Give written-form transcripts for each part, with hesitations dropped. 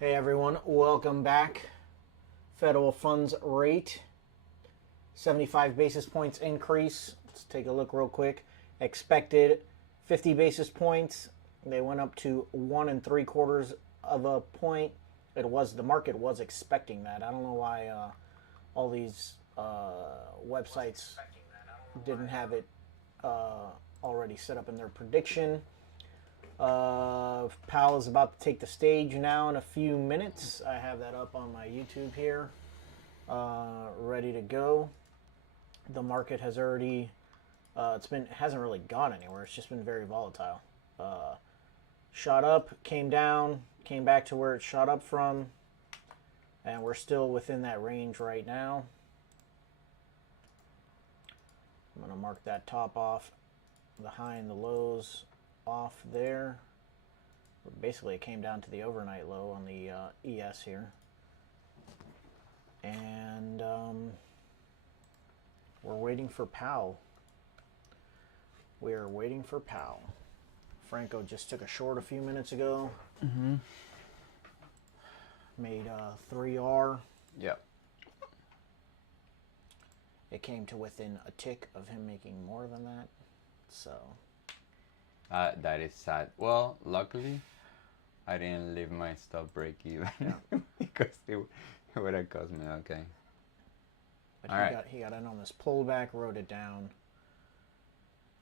Hey everyone, welcome back. Federal funds rate, 75 basis points increase. Let's take a look real quick. Expected 50 basis points. They went up to 1.75 of a point. The market was expecting that. I don't know why all these websites didn't have it already set up in their prediction. Powell is about to take the stage now in a few minutes. I have that up on my YouTube here, ready to go. The market has already, it hasn't really gone anywhere. It's just been very volatile. Shot up, came down, came back to where it shot up from, and we're still within that range right now. I'm going to mark that top off, the high and the lows off there. Basically, it came down to the overnight low on the ES here. And we're waiting for Powell. We are waiting for Powell. Franco just took a short a few minutes ago. Made 3R. Yep. It came to within a tick of him making more than that. So that is sad. Well, luckily, I didn't leave my stop break even because it would have cost me. Okay. But he got in on this pullback, wrote it down,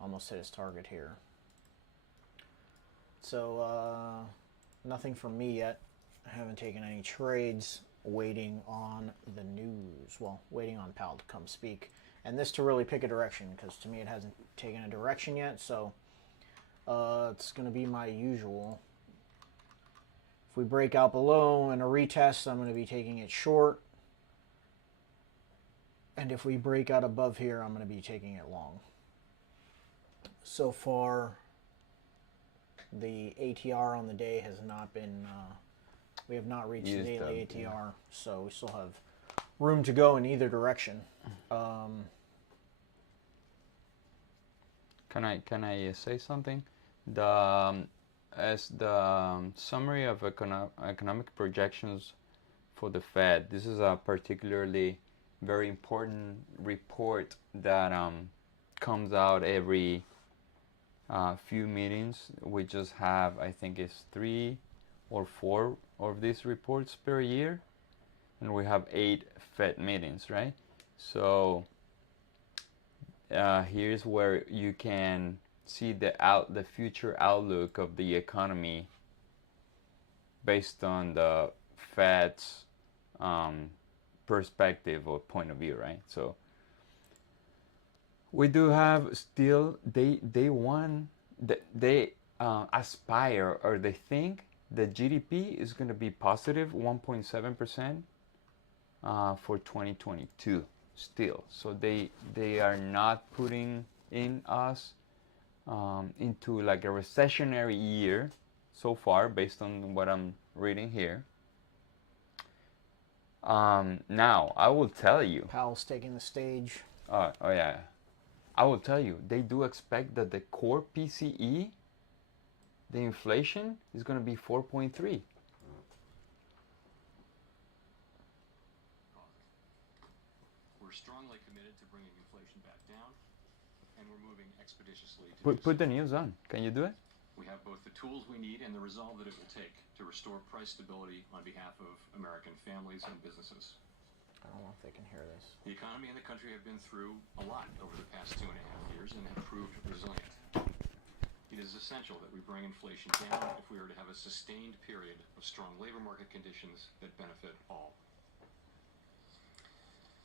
almost hit his target here. So nothing from me yet. I haven't taken any trades. Waiting on the news. Well, waiting on Powell to come speak, and this to really pick a direction, because to me it hasn't taken a direction yet. So it's going to be my usual. If we break out below and a retest, I'm going to be taking it short. And if we break out above here, I'm going to be taking it long. So far, the ATR on the day has not been, we have not reached the daily ATR, yeah. So we still have room to go in either direction. Can I say something? As the summary of economic projections for the Fed, this is a particularly very important report that comes out every few meetings. We just have, I think it's 3 or 4 of these reports per year, and we have 8 Fed meetings, right? So here's where you can see the future outlook of the economy based on the Fed's perspective or point of view, right? So we do have still they aspire, or they think the GDP is going to be positive 1.7% for 2022 still. So they are not putting in us into like a recessionary year so far, based on what I'm reading here. Now I will tell you, Powell's taking the stage. Oh yeah, I will tell you, they do expect that the core PCE, the inflation, is going to be 4.3. We're strongly committed to bringing inflation back down, and we're moving expeditiously to Put the news on. Can you do it? We have both the tools we need and the resolve that it will take to restore price stability on behalf of American families and businesses. I don't know if they can hear this. The economy and the country have been through a lot over the past 2.5 years and have proved resilient. It is essential that we bring inflation down if we are to have a sustained period of strong labor market conditions that benefit all.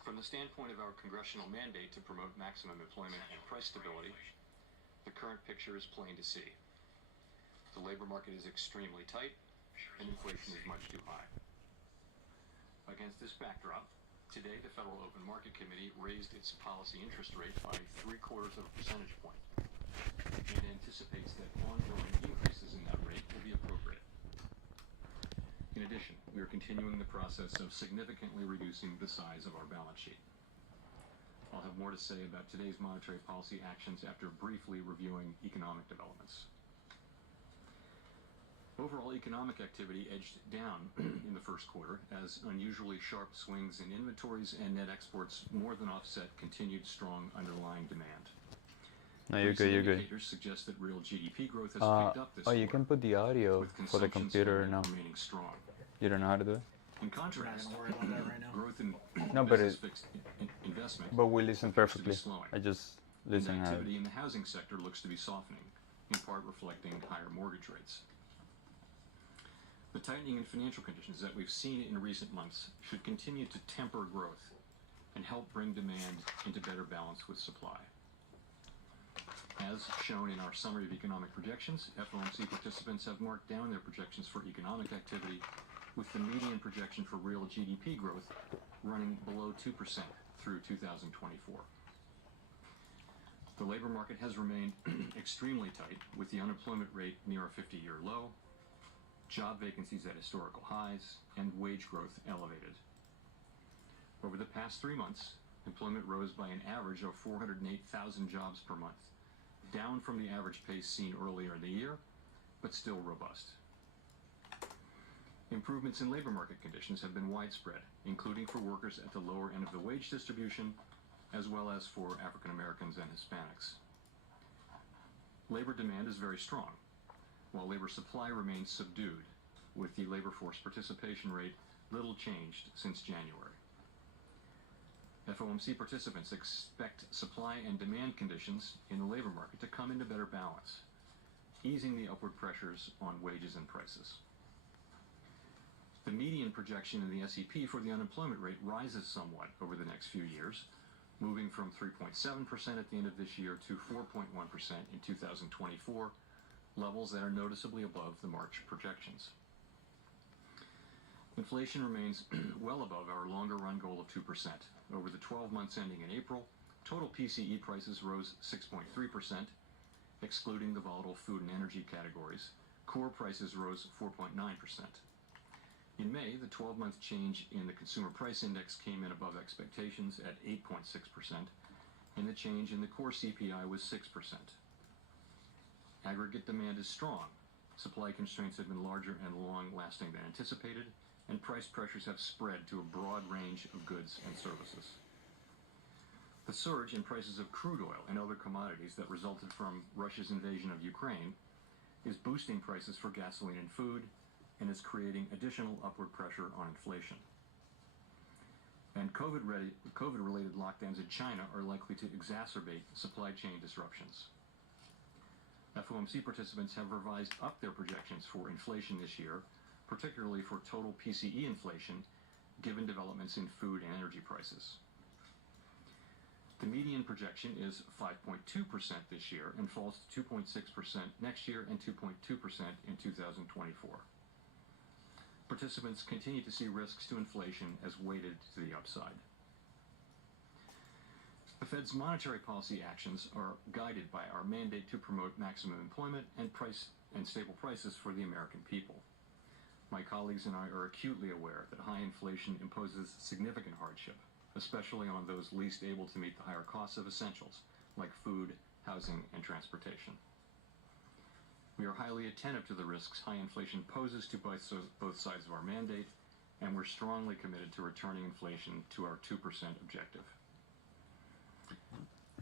From the standpoint of our congressional mandate to promote maximum employment and price stability, the current picture is plain to see. The labor market is extremely tight, and inflation is much too high. Against this backdrop, today the Federal Open Market Committee raised its policy interest rate by 0.75 percentage point, and anticipates that ongoing increases in that rate will be appropriate. In addition, we are continuing the process of significantly reducing the size of our balance sheet. I'll have more to say about today's monetary policy actions after briefly reviewing economic developments. Overall economic activity edged down in the first quarter as unusually sharp swings in inventories and net exports more than offset continued strong underlying demand. No, you're good, you're good. Indicators suggest that real GDP growth has picked up this Oh, you quarter, can put the audio with for the consumption computer spending now. remaining strong. You don't know how to do it? In We're not contrast, going to worry about that right now. growth in No, but business fixed investment But we listen appears to be perfectly. slowing. I just And listen how. activity in the housing sector looks to be softening, in part reflecting higher mortgage rates. The tightening in financial conditions that we've seen in recent months should continue to temper growth and help bring demand into better balance with supply. As shown in our summary of economic projections, FOMC participants have marked down their projections for economic activity, with the median projection for real GDP growth running below 2% through 2024. The labor market has remained extremely tight, with the unemployment rate near a 50-year low, job vacancies at historical highs, and wage growth elevated. Over the past 3 months, employment rose by an average of 408,000 jobs per month, down from the average pace seen earlier in the year, but still robust. Improvements in labor market conditions have been widespread, including for workers at the lower end of the wage distribution, as well as for African Americans and Hispanics. Labor demand is very strong, while labor supply remains subdued, with the labor force participation rate little changed since January. FOMC participants expect supply and demand conditions in the labor market to come into better balance, easing the upward pressures on wages and prices. The median projection in the S&P for the unemployment rate rises somewhat over the next few years, moving from 3.7% at the end of this year to 4.1% in 2024, levels that are noticeably above the March projections. Inflation remains well above our longer-run goal of 2%. Over the 12 months ending in April, total PCE prices rose 6.3%, excluding the volatile food and energy categories. Core prices rose 4.9%. In May, the 12-month change in the Consumer Price Index came in above expectations at 8.6%, and the change in the core CPI was 6%. Aggregate demand is strong. Supply constraints have been larger and long-lasting than anticipated, and price pressures have spread to a broad range of goods and services. The surge in prices of crude oil and other commodities that resulted from Russia's invasion of Ukraine is boosting prices for gasoline and food, and is creating additional upward pressure on inflation. And COVID-related lockdowns in China are likely to exacerbate supply chain disruptions. FOMC participants have revised up their projections for inflation this year, particularly for total PCE inflation, given developments in food and energy prices. The median projection is 5.2% this year and falls to 2.6% next year and 2.2% in 2024. Participants continue to see risks to inflation as weighted to the upside. The Fed's monetary policy actions are guided by our mandate to promote maximum employment and stable prices for the American people. My colleagues and I are acutely aware that high inflation imposes significant hardship, especially on those least able to meet the higher costs of essentials like food, housing, and transportation. We are highly attentive to the risks high inflation poses to both sides of our mandate, and we're strongly committed to returning inflation to our 2% objective.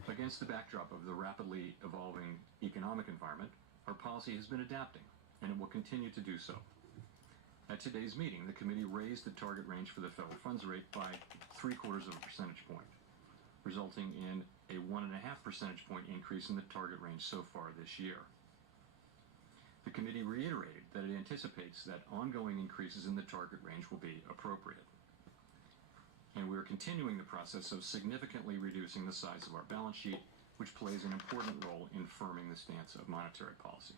Against the backdrop of the rapidly evolving economic environment, our policy has been adapting, and it will continue to do so. At today's meeting, the committee raised the target range for the federal funds rate by 0.75 percentage point, resulting in a 1.5 percentage point increase in the target range so far this year. The committee reiterated that it anticipates that ongoing increases in the target range will be appropriate. And we are continuing the process of significantly reducing the size of our balance sheet, which plays an important role in firming the stance of monetary policy.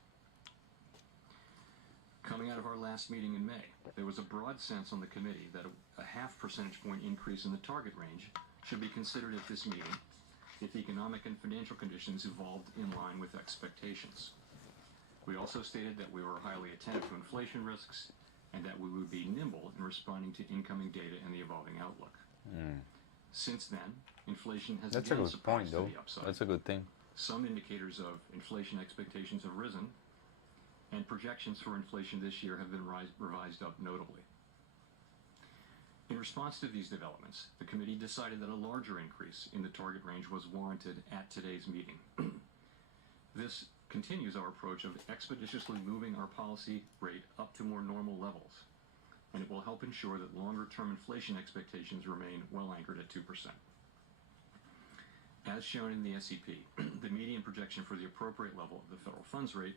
Coming out of our last meeting in May, there was a broad sense on the committee that a 0.5 percentage point increase in the target range should be considered at this meeting if economic and financial conditions evolved in line with expectations. We also stated that we were highly attentive to inflation risks and that we would be nimble in responding to incoming data and the evolving outlook. Since then, inflation has That's a again good point, surprised to though. the upside. That's a good thing. Some indicators of inflation expectations have risen, and projections for inflation this year have been revised up notably. In response to these developments, the committee decided that a larger increase in the target range was warranted at today's meeting. This continues our approach of expeditiously moving our policy rate up to more normal levels, and it will help ensure that longer-term inflation expectations remain well anchored at 2%. As shown in the SEP, the median projection for the appropriate level of the federal funds rate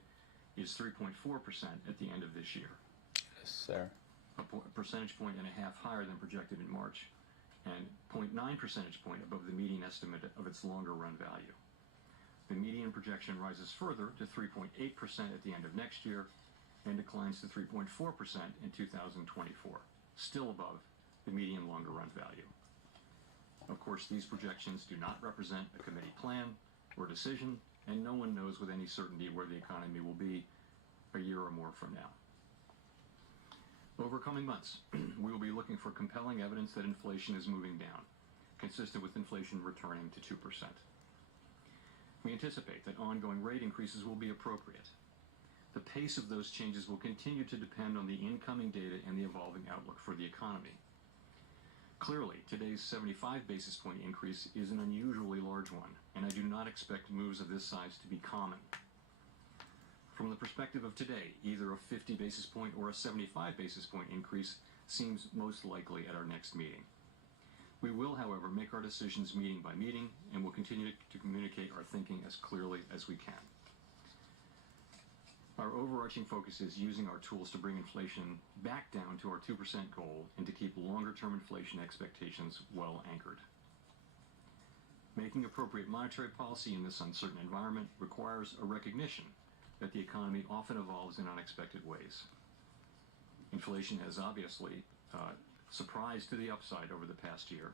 is 3.4% at the end of this year. Yes, sir. A percentage point and a half higher than projected in March, and 0.9 percentage point above the median estimate of its longer run value. The median projection rises further to 3.8% at the end of next year and declines to 3.4% in 2024, still above the median longer run value. Of course, these projections do not represent a committee plan or decision, and no one knows with any certainty where the economy will be a year or more from now. Over coming months, we will be looking for compelling evidence that inflation is moving down, consistent with inflation returning to 2%. We anticipate that ongoing rate increases will be appropriate. The pace of those changes will continue to depend on the incoming data and the evolving outlook for the economy. Clearly, today's 75 basis point increase is an unusually large one, and I do not expect moves of this size to be common. From the perspective of today, either a 50 basis point or a 75 basis point increase seems most likely at our next meeting. We will, however, make our decisions meeting by meeting, and will continue to communicate our thinking as clearly as we can. Our overarching focus is using our tools to bring inflation back down to our 2% goal and to keep longer-term inflation expectations well anchored. Making appropriate monetary policy in this uncertain environment requires a recognition that the economy often evolves in unexpected ways. Inflation has obviously surprised to the upside over the past year,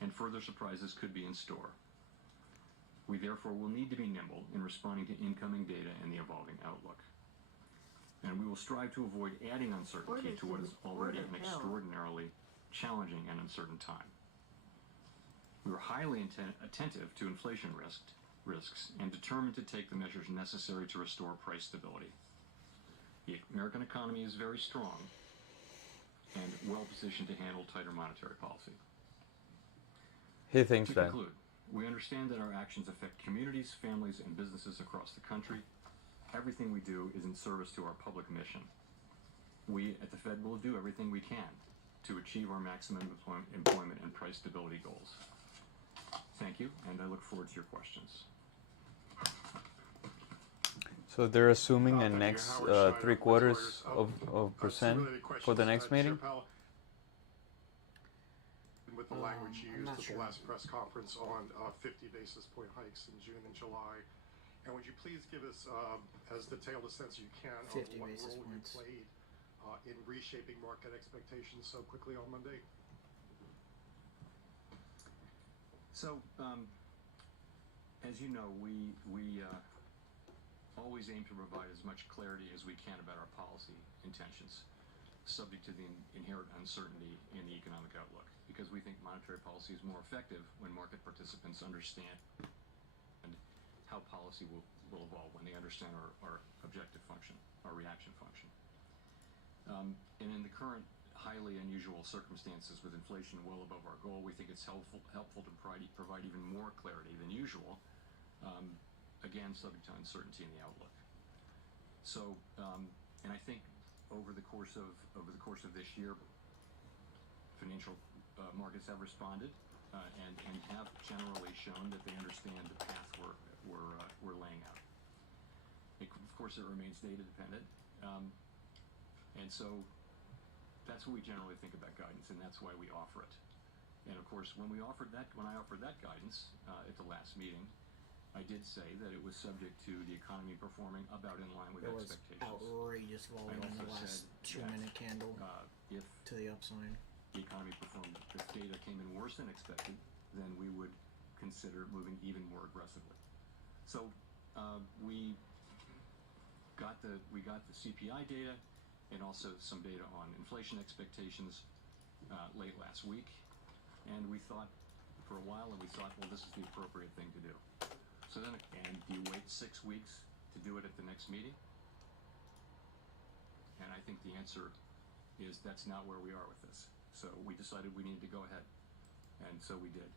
and further surprises could be in store. We therefore will need to be nimble in responding to incoming data and the evolving outlook. And we will strive to avoid adding uncertainty to what is already an extraordinarily challenging and uncertain time. We are highly attentive to inflation risks and determined to take the measures necessary to restore price stability. The American economy is very strong and well positioned to handle tighter monetary policy. He thinks To that. conclude, we understand that our actions affect communities, families, and businesses across the country. Everything we do is in service to our public mission. We at the Fed will do everything we can to achieve our maximum employment and price stability goals. Thank you, and I look forward to your questions. So they're assuming the Thank you, next Howard Schneider, 3/4 Reuters. of percent Similarly, for the questions, next Chair meeting? Powell, with the language you I'm used not at sure. the last press conference on 50 basis point hikes in June and July. And would you please give us as detailed a sense you can of 50 what basis role points. you played in reshaping market expectations so quickly on Monday? So, as you know, we always aim to provide as much clarity as we can about our policy intentions, subject to the inherent uncertainty in the economic outlook, because we think monetary policy is more effective when market participants understand how policy will evolve, when they understand our objective function, our reaction function. And in the current highly unusual circumstances with inflation well above our goal, we think it's helpful to provide even more clarity than usual, again, subject to uncertainty in the outlook. So, and I think over the course of this year, financial markets have responded and have generally shown that they understand the path we're laying out. Of course, it remains data dependent, and so that's what we generally think about guidance, and that's why we offer it. And of course, when I offered that guidance at the last meeting, I did say that it was subject to the economy performing about in line with There was expectations. outrageous volume in the also last said 2-minute candle If to the upside. the economy performed, if data came in worse than expected, then we would consider moving even more aggressively. So we got the CPI data and also some data on inflation expectations late last week, and we thought for a while, well, this is the appropriate thing to do. So then, and do you wait 6 weeks to do it at the next meeting? And I think the answer is that's not where we are with this. So we decided we needed to go ahead, and so we did.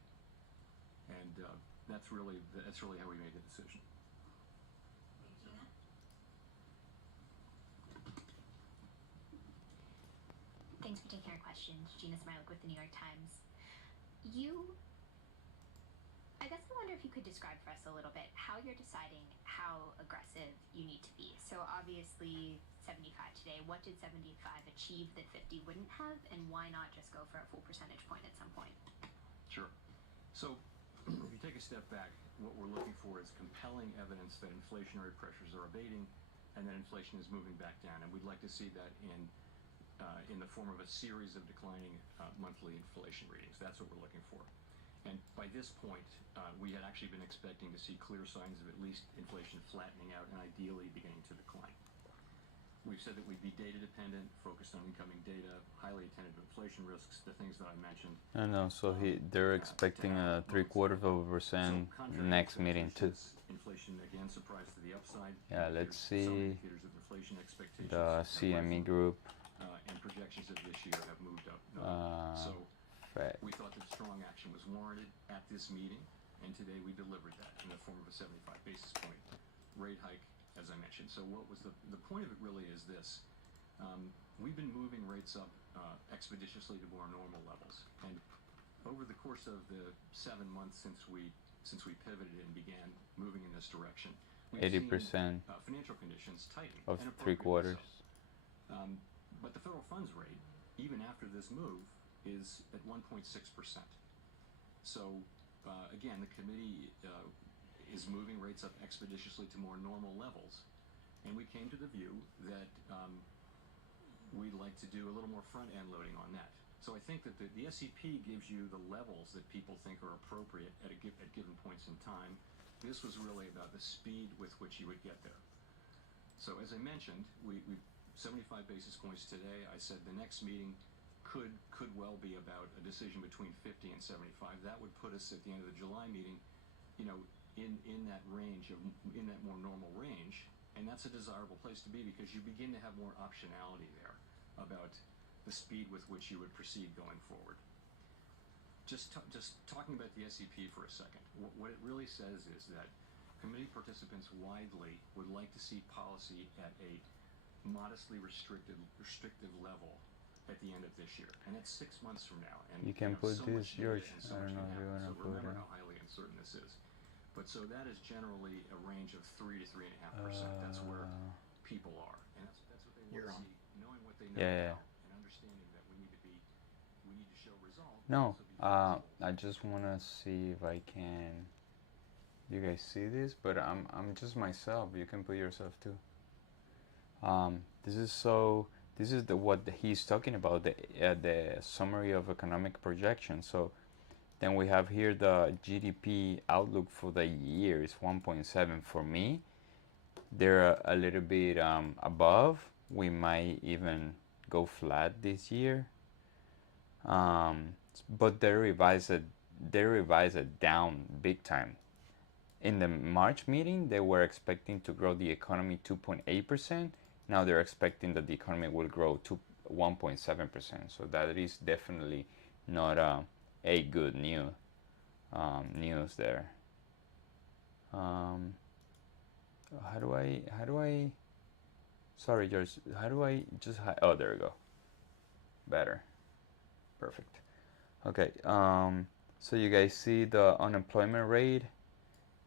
And that's really how we made the decision. Thanks for taking our questions. Gina Smirlik with the New York Times. I guess I wonder if you could describe for us a little bit how you're deciding how aggressive you need to be. So obviously 75 today. What did 75 achieve that 50 wouldn't have, and why not just go for a full percentage point at some point? Sure. So if you take a step back, what we're looking for is compelling evidence that inflationary pressures are abating and that inflation is moving back down. And we'd like to see that in the form of a series of declining monthly inflation readings. That's what we're looking for. And by this point, we had actually been expecting to see clear signs of at least inflation flattening out and ideally beginning to decline. We've said that we'd be data dependent, focused on incoming data, highly attentive to inflation risks, the things that I mentioned. I know, so they're expecting a 0.75% next meeting too. Inflation again surprised to the upside. Yeah, let's see Indicators of inflation expectations the CME group. And projections of this year have moved up. So Fed. we thought that strong action was warranted at this meeting, and today we delivered that in the form of a 75 basis point rate hike, as I mentioned. So what was the point of it really is this. We've been moving rates up expeditiously to more normal levels, and over the course of the 7 months since we pivoted and began moving in this direction, we've 80% seen financial conditions tighten of and 3/4. so. But the federal funds rate, even after this move, is at 1.6%. So again, the committee is moving rates up expeditiously to more normal levels, and we came to the view that we'd like to do a little more front-end loading on that. So I think that the SEP gives you the levels that people think are appropriate at given points in time. This was really about the speed with which you would get there. So as I mentioned, we 75 basis points today. I said the next meeting could well be about a decision between 50 and 75. That would put us at the end of the July meeting, in that range in that more normal range, and that's a desirable place to be because you begin to have more optionality there about the speed with which you would proceed going forward. Just talking about the SEP for a second, what it really says is that committee participants widely would like to see policy at a modestly restrictive level at the end of this year, and that's 6 months from now. And You can put so this, much data George. and so I much don't know can if you happen. want to So put remember it. how highly uncertain this is. But so that is generally a range of 3 to 3.5%. That's where people are, and that's what they want You're to on. see, knowing what they know Yeah. now, and understanding that we need to show resolve. No, but also be flexible. I just want to see if I can. You guys see this? But I'm just myself. You can put yourself too. This is what he's talking about, the summary of economic projections. So then we have here the GDP outlook for the year is 1.7 for me. They're a little bit above. We might even go flat this year. But they revise it down big time. In the March meeting, they were expecting to grow the economy 2.8%. Now they're expecting that the economy will grow to 1.7%. So that is definitely not a good news there. How do I? Sorry, George. How do I just? Oh, there we go. Better. Perfect. Okay. So you guys see the unemployment rate.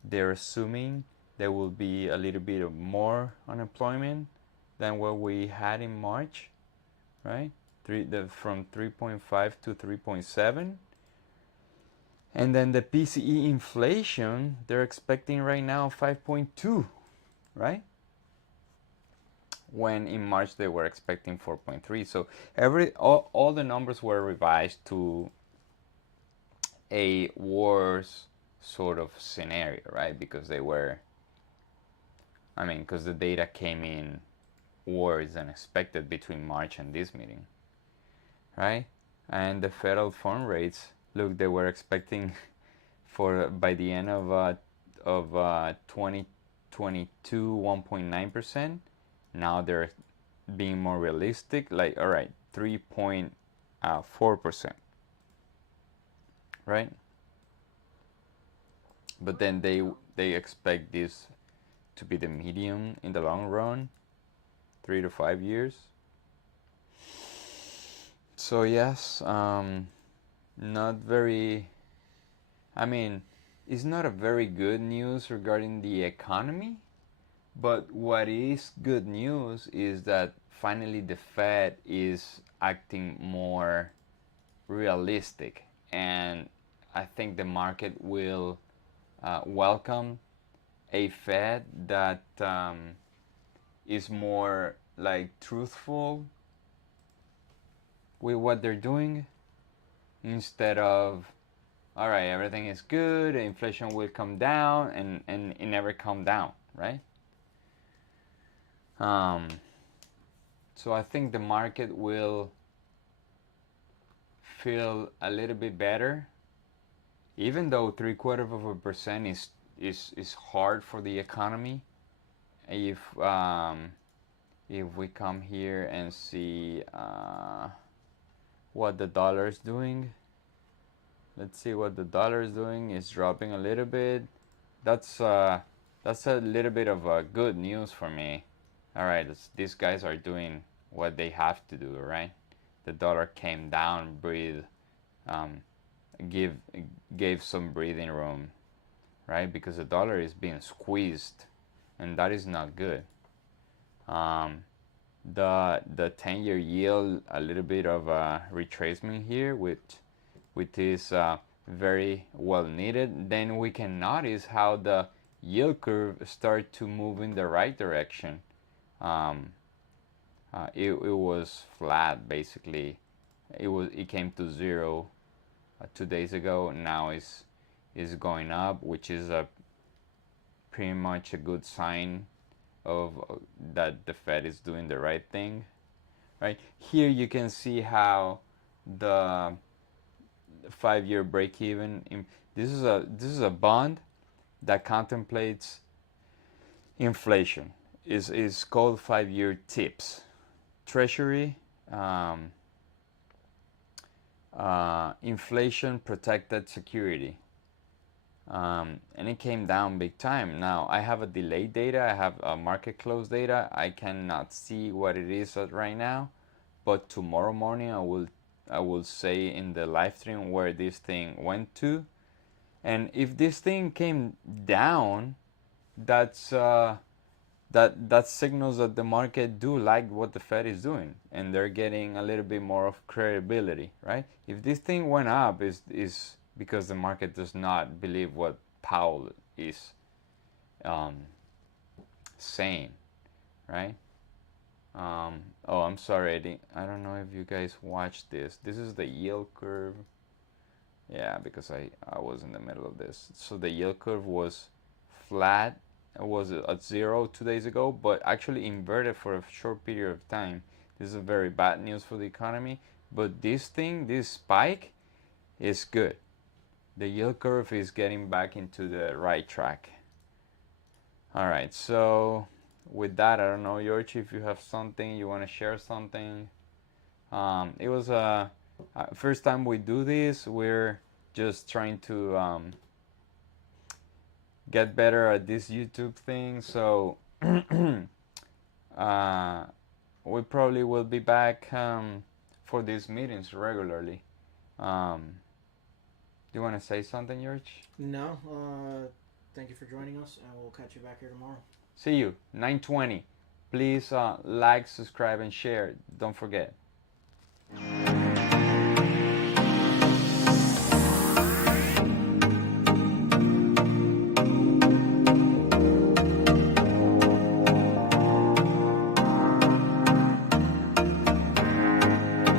They're assuming there will be a little bit of more unemployment than what we had in March, right? From 3.5 to 3.7. And then the PCE inflation, they're expecting right now 5.2, right? When in March they were expecting 4.3. So all the numbers were revised to a worse sort of scenario, right? Because because the data came in worse than expected between March and this meeting, right? And the federal fund rates, look, they were expecting for by the end of 2022 1.9%. Now they're being more realistic, like, all right, 3.4%, right? But then they expect this to be the medium in the long run, 3 to 5 years. So yes, not very. I mean, it's not a very good news regarding the economy. But what is good news is that finally the Fed is acting more realistic, and I think the market will welcome a Fed that is more like truthful with what they're doing, instead of, all right, everything is good, inflation will come down, and it never come down, right? So I think the market will feel a little bit better, even though 0.75% is hard for the economy. If we come here and see what the dollar is doing, let's see what the dollar is doing. It's dropping a little bit. That's a little bit of good news for me. All right, these guys are doing what they have to do, right? The dollar came down, gave some breathing room, right? Because the dollar is being squeezed, and that is not good. The 10-year yield, a little bit of a retracement here, which is very well needed. Then we can notice how the yield curve start to move in the right direction. It was flat basically. It came to zero 2 days ago. Now is going up, which is pretty much a good sign of that the Fed is doing the right thing, right? Here you can see how the 5-year break even. This is a bond that contemplates inflation. Is called 5-year TIPS, Treasury inflation protected security. And it came down big time. Now I have a delayed data, I have a market close data. I cannot see what it is at right now, but tomorrow morning I will say in the live stream where this thing went to. And if this thing came down, that's that signals that the market do like what the Fed is doing, and they're getting a little bit more of credibility, right? If this thing went up, is because the market does not believe what Powell is saying, right? Oh, I'm sorry, I don't know if you guys watched this. This is the yield curve. Yeah, because I was in the middle of this. So the yield curve was flat. It was at 0 2 days ago, but actually inverted for a short period of time. This is very bad news for the economy. But this spike, is good. The yield curve is getting back into the right track. All right, so with that, I don't know, George, if you have something you want to share, something. It was first time we do this. We're just trying to get better at this YouTube thing, so we probably will be back for these meetings regularly. Do you want to say something, George? No. Thank you for joining us, and we'll catch you back here tomorrow. See you 9:20. Please like, subscribe, and share. Don't forget.